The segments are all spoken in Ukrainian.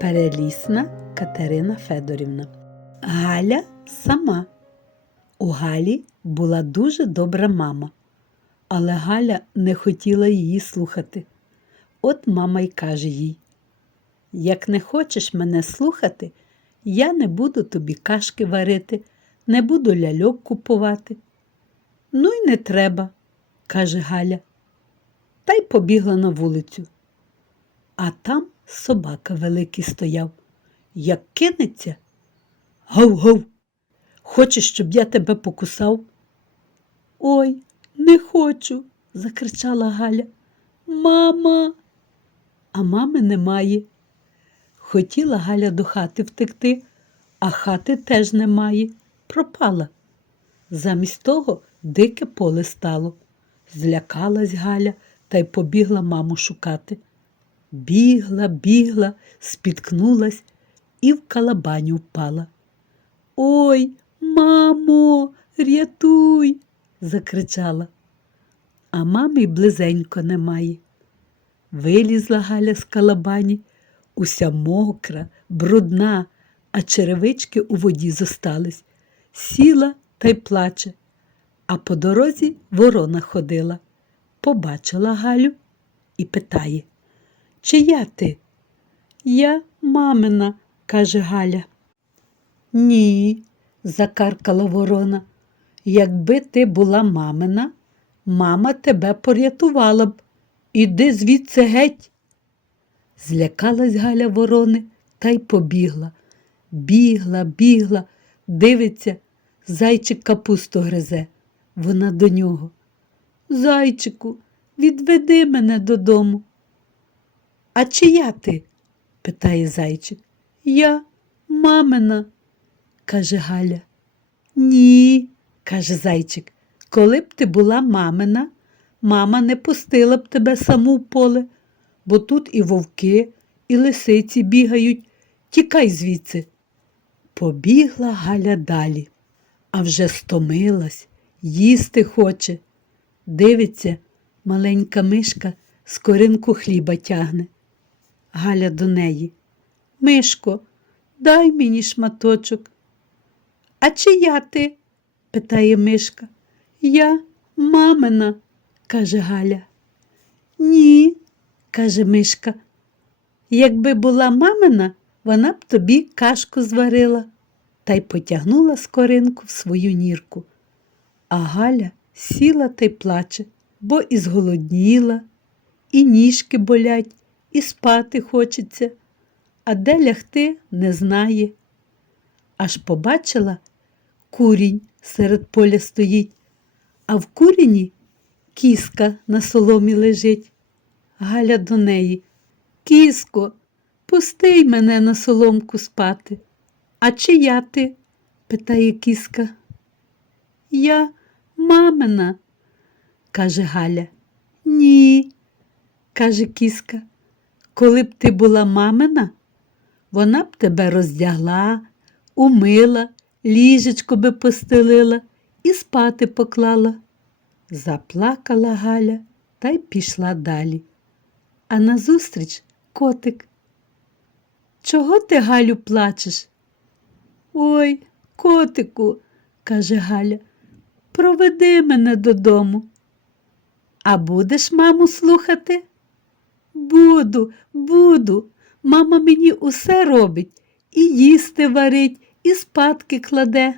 Перелісна Катерина Федорівна. Галя сама. У Галі була дуже добра мама, але Галя не хотіла її слухати. От мама й каже їй: Як не хочеш мене слухати, я не буду тобі кашки варити, не буду ляльок купувати. Ну й не треба, каже Галя. Та й побігла на вулицю. А там собака великий стояв. Як кинеться. Гав-гав. Хочеш, щоб я тебе покусав? Ой, не хочу, закричала Галя. Мама, а мами немає. Хотіла Галя до хати втекти, а хати теж немає. Пропала. Замість того дике поле стало. Злякалась Галя та й побігла маму шукати. Бігла, бігла, спіткнулась і в калабаню впала. Ой, мамо, рятуй, закричала. А мами близенько немає. Вилізла Галя з калабані, уся мокра, брудна, а черевички у воді зостались. Сіла та й плаче. А по дорозі ворона ходила. Побачила Галю і питає, чия ти? Я мамина, каже Галя. Ні, закаркала ворона. Якби ти була мамина, мама тебе порятувала б. Іди звідси геть. Злякалась Галя ворони та й побігла. Бігла, бігла, дивиться, зайчик капусту гризе. Вона до нього. Зайчику, відведи мене додому. А чия ти? питає зайчик. Я мамина, каже Галя. Ні, каже зайчик. Коли б ти була мамина, мама не пустила б тебе саму в поле, бо тут і вовки, і лисиці бігають. Тікай звідси. Побігла Галя далі, а вже стомилась, їсти хоче. Дивиться, маленька мишка з коринку хліба тягне. Галя до неї. Мишко, дай мені шматочок. А чия ти? питає мишка. Я мамина, каже Галя. Ні, каже мишка. Якби була мамина, вона б тобі кашку зварила та й потягнула скоринку в свою нірку. А Галя сіла та й плаче, бо і зголодніла, і ніжки болять, і спати хочеться, а де лягти не знає. Аж побачила, курінь серед поля стоїть, а в куріні кіска на соломі лежить. Галя до неї. Кіско, пусти й мене на соломку спати. А чия ти? питає кіска. Я мамина, каже Галя. Ні, каже кіска. Коли б ти була мамина, вона б тебе роздягла, умила, ліжечко би постелила і спати поклала. Заплакала Галя та й пішла далі. А назустріч котик. Чого ти, Галю, плачеш? Ой, котику, каже Галя, проведи мене додому. А будеш маму слухати? Буду, буду. Мама мені усе робить і їсти варить, і спадки кладе.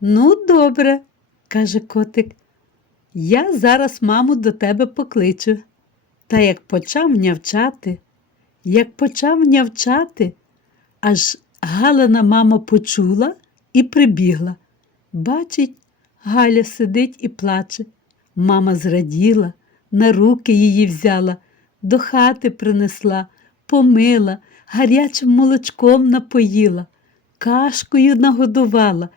Ну, добре, каже котик. Я зараз маму до тебе покличу. Та як почав нявчати, як почав нявчати, аж Галина мама почула і прибігла. Бачить, Галя сидить і плаче. Мама зраділа, на руки її взяла, до хати принесла, помила, гарячим молочком напоїла, кашкою нагодувала,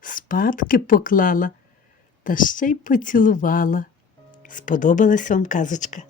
спадки поклала та ще й поцілувала. Сподобалася вам казочка?